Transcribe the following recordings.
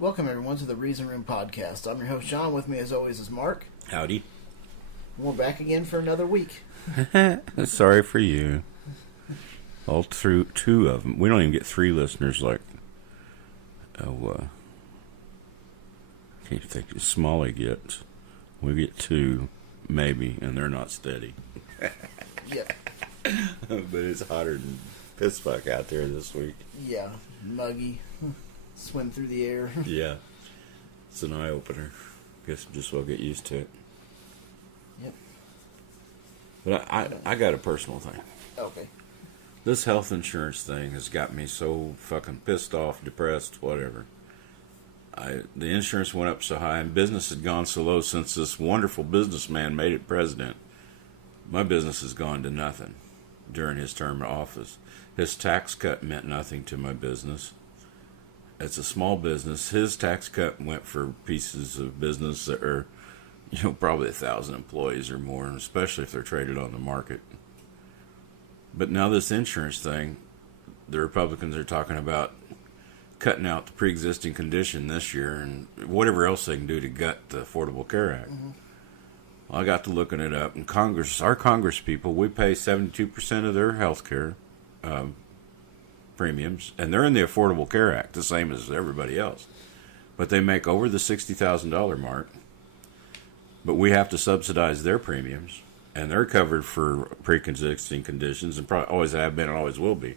Welcome, everyone, to the Reason Room Podcast. I'm your host, John. With me, as always, is Mark. Howdy. We're back again for another week. Sorry for you. All through two of them. We don't even get three listeners like, can't think Smalley gets. We get two, maybe, and they're not steady. Yep. But it's hotter than piss fuck out there this week. Yeah, muggy. Swim through the air. Yeah. It's an eye-opener. Guess just we'll get used to it. Yep. But I got a personal thing. Okay. This health insurance thing has got me so fucking pissed off, depressed, whatever. The insurance went up so high, and business had gone so low since this wonderful businessman made it president. My business has gone to nothing during his term of office. His tax cut meant nothing to my business. It's a small business. His tax cut went for pieces of business that are, probably 1,000 employees or more, and especially if they're traded on the market. But now this insurance thing, the Republicans are talking about cutting out the pre-existing condition this year and whatever else they can do to gut the Affordable Care Act. Mm-hmm. Well, I got to looking it up, and our Congress people, we pay 72% of their health care premiums, and they're in the Affordable Care Act, the same as everybody else. But they make over the $60,000 mark, but we have to subsidize their premiums, and they're covered for pre-existing conditions, and probably always have been and always will be.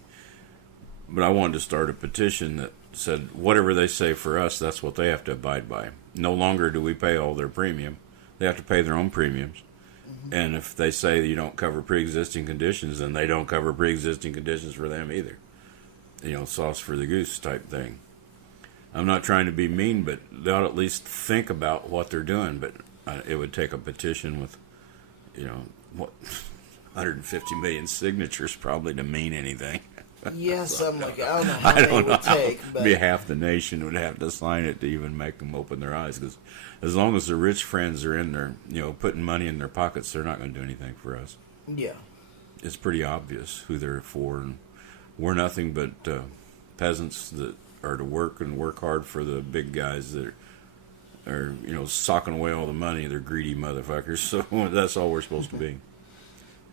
But I wanted to start a petition that said whatever they say for us, that's what they have to abide by. No longer do we pay all their premium. They have to pay their own premiums. Mm-hmm. And if they say you don't cover pre-existing conditions, then they don't cover pre-existing conditions for them either. Sauce for the goose type thing. I'm not trying to be mean, but they ought to at least think about what they're doing. But it would take a petition with, 150 million signatures probably to mean anything. Yes, I'm like, I don't know how many it would take. But Be half the nation would have to sign it to even make them open their eyes. Because as long as the rich friends are in there, putting money in their pockets, they're not going to do anything for us. Yeah. It's pretty obvious who they're for, and we're nothing but peasants that are to work and work hard for the big guys that are socking away all the money. They're greedy motherfuckers. So that's all we're supposed to be.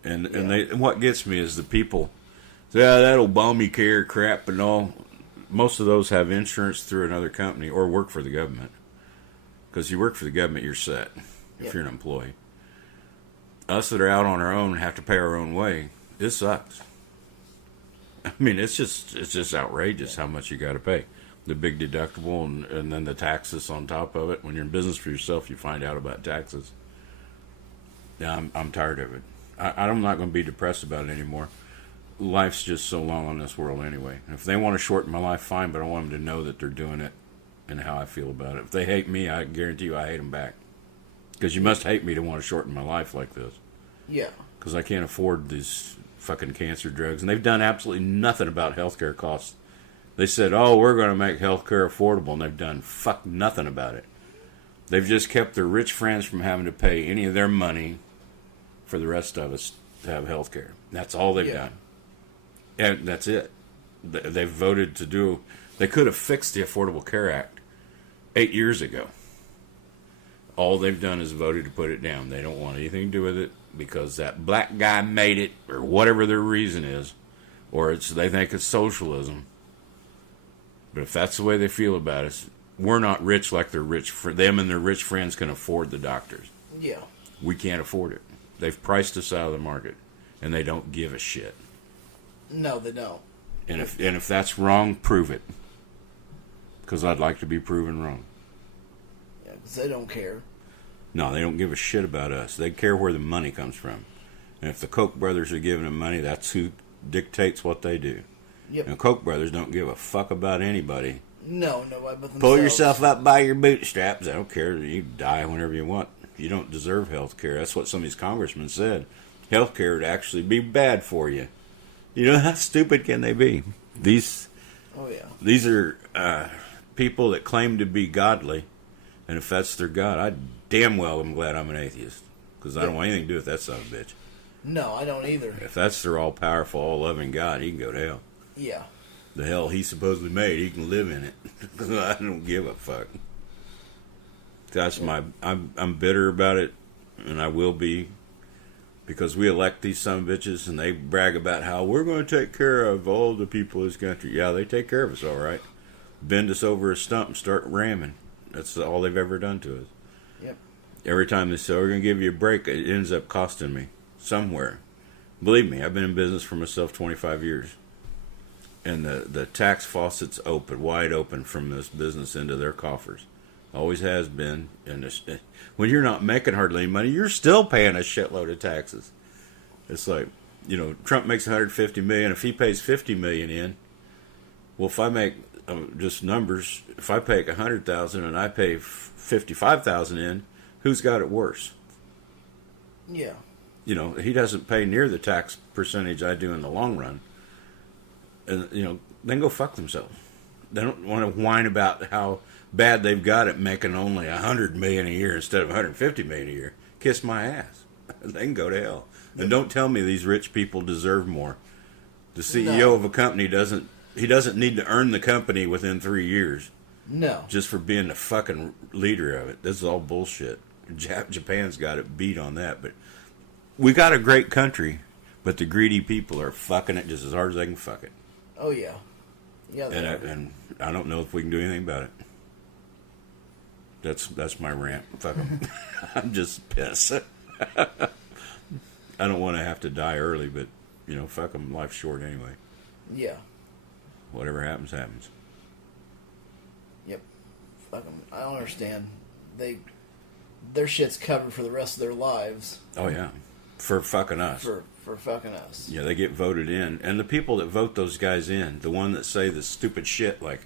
And what gets me is the people. Yeah, that Obamacare crap and all. Most of those have insurance through another company or work for the government. Because you work for the government, you're set if you're an employee. Us that are out on our own and have to pay our own way, it sucks. I mean, it's just outrageous how much you got to pay. The big deductible and then the taxes on top of it. When you're in business for yourself, you find out about taxes. Yeah, I'm tired of it. I'm not going to be depressed about it anymore. Life's just so long on this world anyway. And if they want to shorten my life, fine, but I want them to know that they're doing it and how I feel about it. If they hate me, I guarantee you I hate them back. Because you must hate me to want to shorten my life like this. Yeah. Because I can't afford these fucking cancer drugs. And they've done absolutely nothing about healthcare costs. They said, we're going to make healthcare affordable, and they've done nothing about it. They've just kept their rich friends from having to pay any of their money for the rest of us to have healthcare. That's all they've done. And that's it. They've voted to do. They could have fixed the Affordable Care Act 8 years ago. All they've done is voted to put it down. They don't want anything to do with it because that black guy made it, or whatever their reason is, or they think it's socialism. But if that's the way they feel about us, we're not rich like they're rich. Them and their rich friends can afford the doctors. Yeah. We can't afford it. They've priced us out of the market, and they don't give a shit. No, they don't. And if that's wrong, prove it. Because I'd like to be proven wrong. Yeah, because they don't care. No, they don't give a shit about us. They care where the money comes from. And if the Koch brothers are giving them money, that's who dictates what they do. Yep. And Koch brothers don't give a fuck about anybody. No, nobody but themselves. Pull yourself up by your bootstraps. I don't care. You die whenever you want. You don't deserve health care. That's what some of these congressmen said. Health care would actually be bad for you. How stupid can they be? These are people that claim to be godly, and if that's their God, I damn well am glad I'm an atheist, because I don't want anything to do with that son of a bitch. No, I don't either. If that's their all-powerful, all-loving God, he can go to hell. Yeah. The hell he supposedly made, he can live in it. I don't give a fuck. That's I'm bitter about it, and I will be, because we elect these son of bitches, and they brag about how we're going to take care of all the people in this country. Yeah, they take care of us all right. Bend us over a stump and start ramming. That's all they've ever done to us. Yep. Every time they say, we're going to give you a break, it ends up costing me somewhere. Believe me, I've been in business for myself 25 years. And the tax faucet's open, wide open from this business into their coffers. Always has been. And when you're not making hardly any money, you're still paying a shitload of taxes. It's like, Trump makes $150 million. If he pays $50 million in, well, if I make just numbers, if I pay $100,000 and I pay $55,000 in, who's got it worse? Yeah. He doesn't pay near the tax percentage I do in the long run. And, then go fuck themselves. They don't want to whine about how bad they've got it making only $100 million a year instead of $150 million a year. Kiss my ass. They can go to hell. And don't tell me these rich people deserve more. The CEO of a company doesn't need to earn the company within 3 years. No. Just for being the fucking leader of it. This is all bullshit. Japan's got it beat on that. But we got a great country, but the greedy people are fucking it just as hard as they can fuck it. Oh, yeah. Yeah. And I don't know if we can do anything about it. That's my rant. Fuck 'em. I'm just pissed. I don't want to have to die early, but, fuck 'em. Life's short anyway. Yeah. Whatever happens, happens. Yep. Fuck 'em. I don't understand. Their shit's covered for the rest of their lives. Oh, yeah. For fucking us. For fucking us. Yeah, they get voted in. And the people that vote those guys in, the one that say the stupid shit like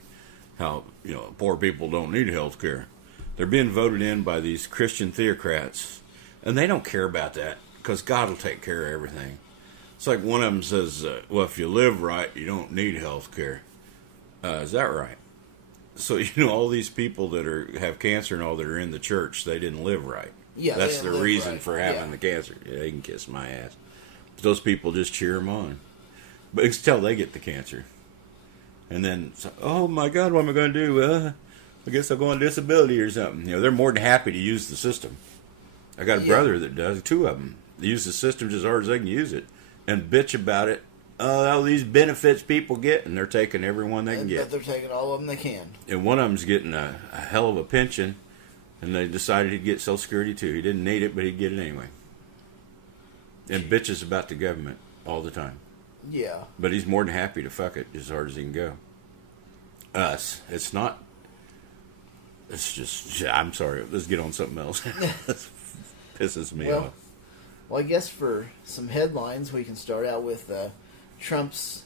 how, poor people don't need health care. They're being voted in by these Christian theocrats. And they don't care about that because God will take care of everything. It's like one of them says, well, if you live right, you don't need health care. Is that right? So, all these people that have cancer and all that are in the church, they didn't live right. Yeah, that's the reason right. for having the cancer. Yeah, they can kiss my ass. But those people just cheer them on. But until they get the cancer. And then, oh my God, what am I going to do? I guess I'll go on disability or something. They're more than happy to use the system. I got a brother that does, 2 of them. They use the system just as hard as they can use it. And bitch about it. All these benefits people get, and they're taking every one they can get. They're taking all of them they can. And one of them's getting a hell of a pension, and they decided he'd get Social Security too. He didn't need it, but he'd get it anyway. And bitches about the government all the time. Yeah. But he's more than happy to fuck it as hard as he can go. Us. It's not. It's just. I'm sorry. Let's get on something else. Pisses me off. Well, I guess for some headlines, we can start out with Trump's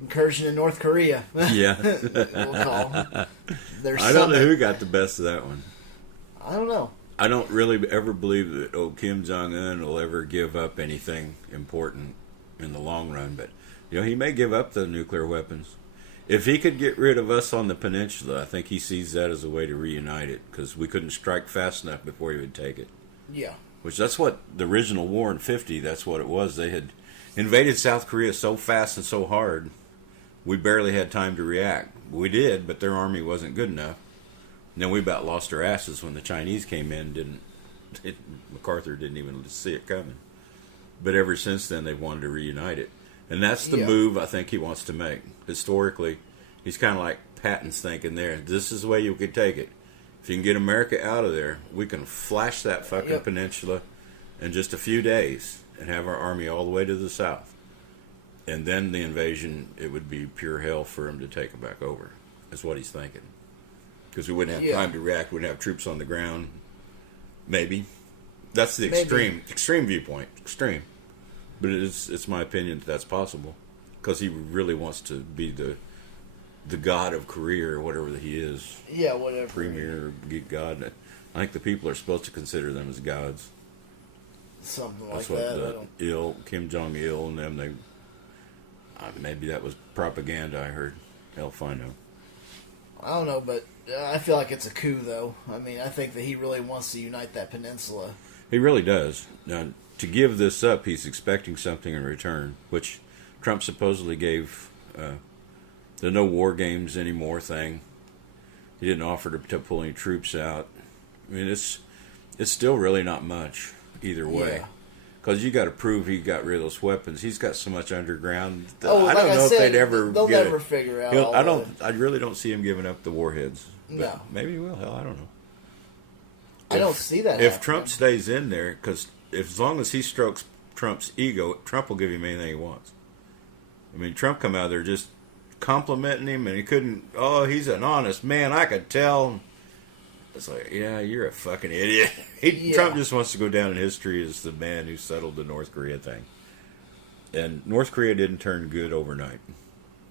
incursion in North Korea. Yeah. We'll call. I don't know who got the best of that one. I don't know. I don't really ever believe that Kim Jong-un will ever give up anything important in the long run, but he may give up the nuclear weapons. If he could get rid of us on the peninsula, I think he sees that as a way to reunite it, because we couldn't strike fast enough before he would take it. Yeah. Which that's what the original war in 50, that's what it was. They had invaded South Korea so fast and so hard, we barely had time to react. We did, but their army wasn't good enough. And then we about lost our asses when the Chinese came in. MacArthur didn't even see it coming. But ever since then, they've wanted to reunite it. And that's the move I think he wants to make. Historically, he's kind of like Patton's thinking there. This is the way you could take it. If you can get America out of there, we can flash that fucking peninsula in just a few days and have our army all the way to the south. And then the invasion, it would be pure hell for him to take it back over. That's what he's thinking. Because we wouldn't have time to react. We wouldn't have troops on the ground. Maybe. That's the extreme viewpoint. Extreme. But it's my opinion that that's possible. Because he really wants to be the god of Korea or whatever that he is. Yeah, whatever. Premier, god. I think the people are supposed to consider them as gods. Something like that's that. what Kim Jong-il and them, maybe that was propaganda I heard. Hell if I know. I don't know, but I feel like it's a coup, though. I mean, I think that he really wants to unite that peninsula. He really does. Now, to give this up, he's expecting something in return, which Trump supposedly gave the no war games anymore thing. He didn't offer to pull any troops out. I mean, it's still really not much either way. Yeah. Because you got to prove he got rid of those weapons. He's got so much underground. That Oh, I like don't I know said, if they'd ever. they'll get never it. figure out. He'll- all I don't. the- I really don't see him giving up the warheads. But No. maybe he will. Hell, I don't know. I don't see that. If happening. Trump stays in there, because as long as he strokes Trump's ego, Trump will give him anything he wants. I mean, Trump come out there just complimenting him, and he couldn't. Oh, he's an honest man. I could tell. It's like, yeah, you're a fucking idiot. Yeah. Trump just wants to go down in history as the man who settled the North Korea thing. And North Korea didn't turn good overnight.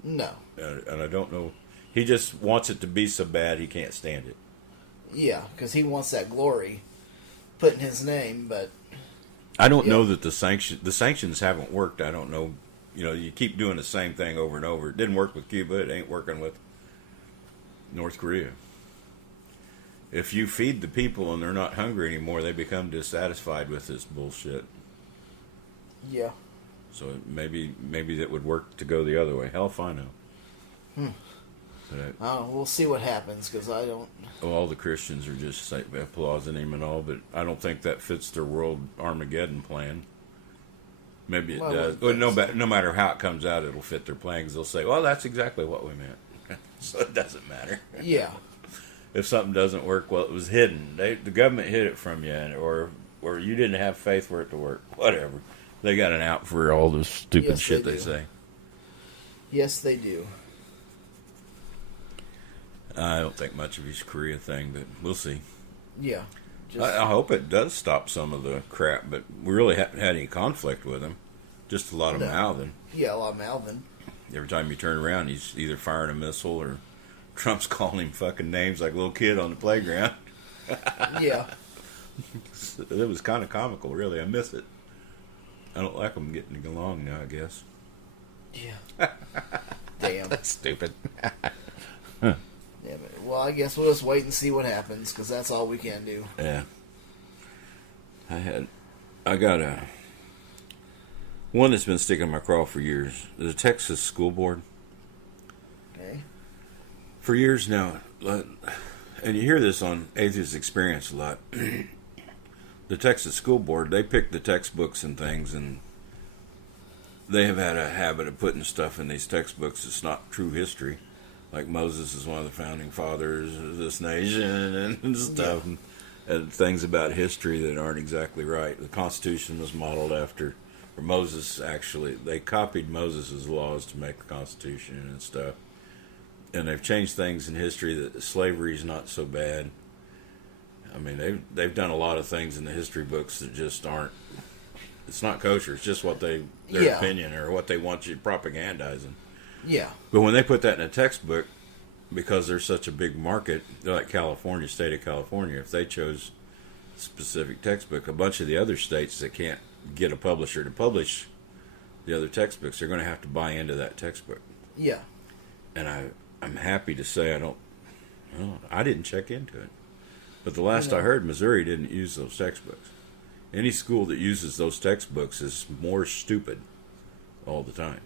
No. And I don't know. He just wants it to be so bad he can't stand it. Yeah, because he wants that glory put in his name, but I don't know Yeah. that the sanctions haven't worked. I don't know. You know, you keep doing the same thing over and over. It didn't work with Cuba. It ain't working with North Korea. If you feed the people and they're not hungry anymore, they become dissatisfied with this bullshit. yeah. So maybe that would work to go the other way. Hell if I know. But We'll see what happens, because I don't. all the Christians are just applauding him and all, but I don't think that fits their world Armageddon plan. Maybe it Well, I does. wouldn't Well, think no matter how it comes out, it'll fit their plan, because they'll say, well, that's exactly what we meant. So it doesn't matter. Yeah. If something doesn't work, well, it was hidden. The government hid it from you, or you didn't have faith for it to work. Whatever. They got an out for all the stupid Yes, shit they they do. say. Yes, they do. I don't think much of his Korea thing, but we'll see. Yeah. Just, I hope it does stop some of the crap, but we really haven't had any conflict with him. Just a lot of No. mouthing. yeah, a lot of Malvin. Every time you turn around, he's either firing a missile or Trump's calling him fucking names like a little kid on the playground. Yeah. It was kind of comical, really. I miss it. I don't like them getting along now, I guess. Yeah. Damn. That's stupid. Yeah, but, well, I guess we'll just wait and see what happens, because that's all we can do. Yeah. I got a one that's been sticking in my craw for years. The Texas School Board. Okay. For years now, and you hear this on Atheist Experience a lot. The Texas School Board, they pick the textbooks and things, and they have had a habit of putting stuff in these textbooks that's not true history. Like Moses is one of the founding fathers of this nation and stuff, and things about history that aren't exactly right. The Constitution was modeled after, or Moses actually, they copied Moses' laws to make the Constitution and stuff. And they've changed things in history that slavery is not so bad. I mean, they've done a lot of things in the history books that just aren't. It's not kosher. It's just what their Yeah. opinion or what they want you propagandizing. Yeah. But when they put that in a textbook, because they're such a big market, they're like California, state of California. If they chose a specific textbook, a bunch of the other states that can't get a publisher to publish the other textbooks, they're going to have to buy into that textbook. Yeah. And I'm happy to say I didn't check into it. But the last I heard, Missouri didn't use those textbooks. Any school that uses those textbooks is more stupid all the time.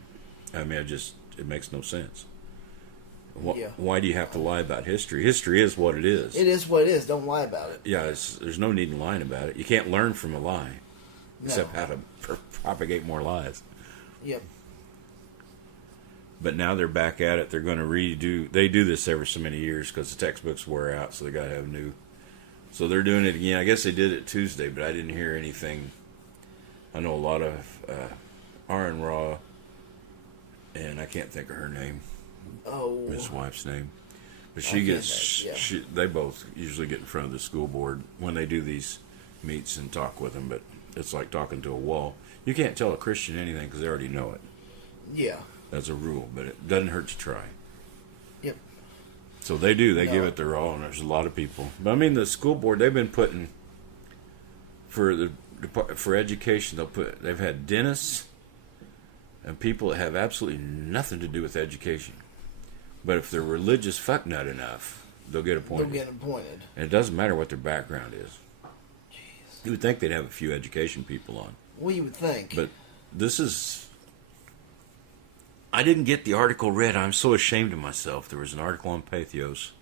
I mean, it makes no sense. Yeah. Why do you have to lie about history? History is what it is. It is what it is. Don't lie about it. Yeah, there's no need in lying about it. You can't learn from a lie, except No. how to propagate more lies. Yep. But now they're back at it. They're going to redo. They do this every so many years because the textbooks wear out, so they got to have new. So they're doing it again. I guess they did it Tuesday, but I didn't hear anything. I know a lot of Aaron Raw, and I can't think of her name, Oh. his wife's name, but I she can't gets. think, yeah. They both usually get in front of the school board when they do these meets and talk with them. But it's like talking to a wall. You can't tell a Christian anything because they already know it. Yeah. That's a rule, but it doesn't hurt to try. Yep. So they do. They No. give it their all, and there's a lot of people. But I mean, the school board, they've been putting for education. They've had dentists and people that have absolutely nothing to do with education. But if they're religious fucknut enough, they'll get appointed. They'll get appointed. And it doesn't matter what their background is. Jeez. You would think they'd have a few education people on, Well, you would think. but this is. I didn't get the article read. I'm so ashamed of myself. There was an article on Pathos